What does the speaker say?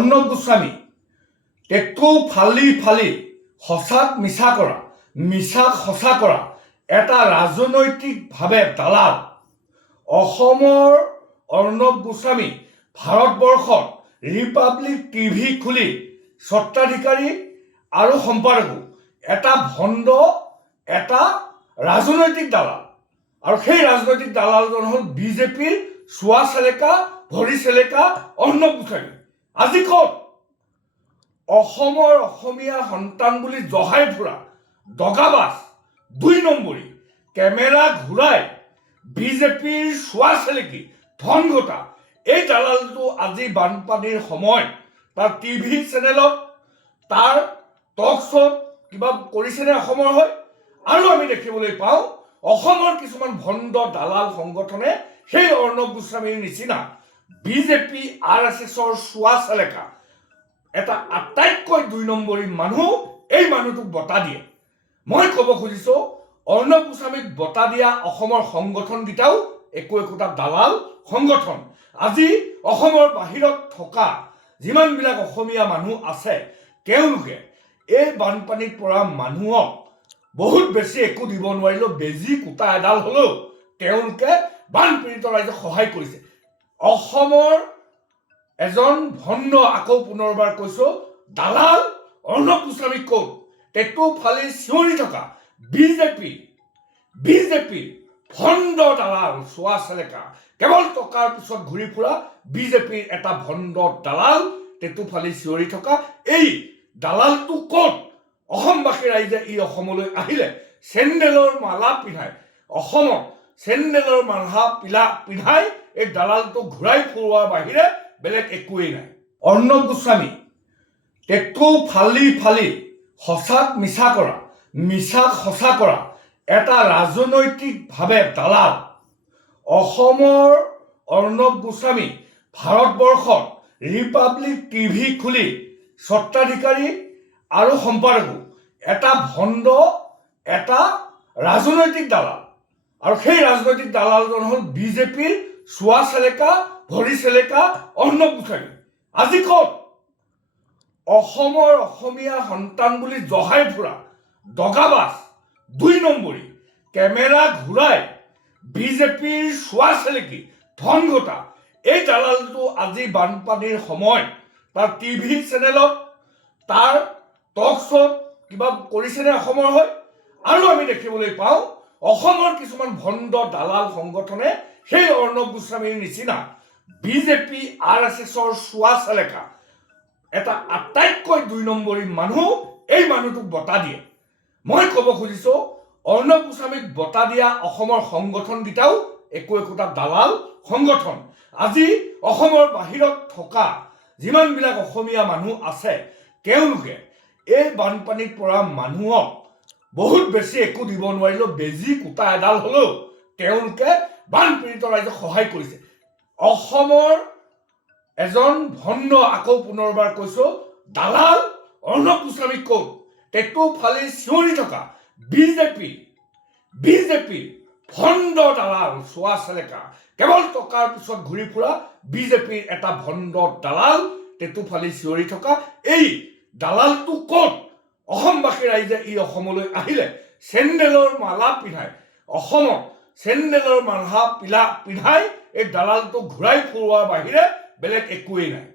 অৰ্ণৱ গোস্বামী টেটু ফালি ফালি সঁচাক মিছা কৰা, মিছাক সঁচা কৰা এটা ৰাজনৈতিকভাৱে দালাল। অসমৰ অৰ্ণৱ গোস্বামী ভাৰতবৰ্ষত ৰিপাব্লিক টিভি খুলি স্বত্বাধিকাৰী আৰু সম্পাদকো এটা ভণ্ড, এটা ৰাজনৈতিক দালাল। আৰু সেই ৰাজনৈতিক দালালজন হ'ল বিজেপিৰ চোৱা চেলেকা, ভৰি চেলেকা অৰ্ণৱ গোস্বামী। আজি ক'ত অসমৰ অসমীয়া সন্তান বুলি জহাই ফুৰা দগাবাজ, ২ নম্বৰী, কেমেৰা ঘূৰাই বিজেপিৰ চোৱা চেলেকি ধন ঘটা এই দালালটো আজি বানপানীৰ সময় তাৰ টিভি চেনেলত, তাৰ টক শ্ব'ত কিবা কৰিছেনে অসমৰ হৈ? আৰু আমি দেখিবলৈ পাওঁ অসমৰ কিছুমান ভণ্ড দালাল সংগঠনে সেই অৰ্ণৱ গোস্বামীৰ নিচিনা বিজেপি RSSৰ চোৱা চেলেকা এটা আটাইতকৈ ২ নম্বৰী মানুহ, এই মানুহটোক বঁটা দিয়ে। মই ক'ব খুজিছো অৰ্ণৱ গোস্বামীক বঁটা দিয়া অসমৰ সংগঠনকেইটাও একোটা দালাল সংগঠন। আজি অসমৰ বাহিৰত থকা যিমানবিলাক অসমীয়া মানুহ আছে তেওঁলোকে এই বানপানীত পৰা মানুহক বহুত বেছি একো দিব নোৱাৰিলেও বেজী কোটা এডাল হ'লেও তেওঁলোকে বানপীড়িত ৰাইজক সহায় কৰিছে। অসমৰ এজন ভণ্ড, আকৌ পুনৰবাৰ কৈছো, দালাল অৰ্ণৱ গোস্বামী ক'ত? টেটু ফালি চিঞৰি থকা বিজেপি ভণ্ড দালাল, চোৱা চেলেকা, কেৱল টকাৰ পিছত ঘূৰি ফুৰা বিজেপিৰ এটা ভণ্ড দালাল, টেটু ফালি চিঞৰি থকা এই দালালটো ক'ত? অসমবাসী ৰাইজে ই অসমলৈ আহিলে চেণ্ডেলৰ মালা পিন্ধাই, অসমত চেণ্ডেলৰ মালা পিন্ধাই এই দালালটো ঘূৰাই ফুৰোৱাৰ বাহিৰে বেলেগ একোৱেই নাই। অৰ্ণৱ গোস্বামী টেটু ফালি ফালি সঁচাক মিছা কৰা, মিছাক সঁচা কৰা এটা ৰাজনৈতিকভাৱে দালাল। অসমৰ অৰ্ণৱ গোস্বামী ভাৰতবৰ্ষত ৰিপাব্লিক টিভি খুলি স্বত্বাধিকাৰী আৰু সম্পাদকো এটা ভণ্ড, এটা ৰাজনৈতিক দালাল। আৰু সেই ৰাজনৈতিক দালালজন হ'ল বিজেপিৰ চোৱা চেলেকা, ভৰি চেলেকা অৰ্ণৱ গোস্বামী। আজি ক'ত অসমৰ অসমীয়া সন্তান বুলি জহাই ফুৰা দগাবাজ, ২ নম্বৰী, কেমেৰা ঘূৰাই বিজেপিৰ চোৱা চেলেকি ধন ঘটা এই দালালটো আজি বানপানীৰ সময় তাৰ টিভি চেনেলত, তাৰ টক শ্ব'ত কিবা কৰিছেনে অসমৰ হৈ? আৰু আমি দেখিবলৈ পাওঁ অসমৰ কিছুমান ভণ্ড দালাল সংগঠনে সেই অৰ্ণৱ গোস্বামীৰ নিচিনা বিজেপি RSSৰ চোৱা চেলেকা এটা আটাইতকৈ ২ নম্বৰী মানুহ, এই মানুহটোক বঁটা দিয়ে। মই ক'ব খুজিছো অৰ্ণৱ গোস্বামীক বঁটা দিয়া অসমৰ সংগঠনকেইটাও একোটা দালাল সংগঠন। আজি অসমৰ বাহিৰত থকা যিমানবিলাক অসমীয়া মানুহ আছে তেওঁলোকে এই বানপানীত পৰা মানুহক বহুত বেছি একো দিব নোৱাৰিলেও বেজী কোটা এডাল হ'লেও তেওঁলোকে বানপীড়িত ৰাইজক সহায় কৰিছে। অসমৰ এজন ভণ্ড, আকৌ পুনৰবাৰ কৈছো, দালাল অৰ্ণৱ গোস্বামী ক'ত? টেটু ফালি চিঞৰি থকা বিজেপি ভণ্ড দালাল, চোৱা চেলেকা, কেৱল টকাৰ পিছত ঘূৰি ফুৰা বিজেপিৰ এটা ভণ্ড দালাল, টেটু ফালি চিঞৰি থকা এই দালালটো ক'ত? অসমবাসী ৰাইজে ই অসমলৈ আহিলে চেণ্ডেলৰ মালা পিন্ধাই, অসমত চেণ্ডেলৰ মালা পিন্ধাই এই দালালটো ঘূৰাই ফুৰোৱাৰ বাহিৰে বেলেগ একোৱেই নাই।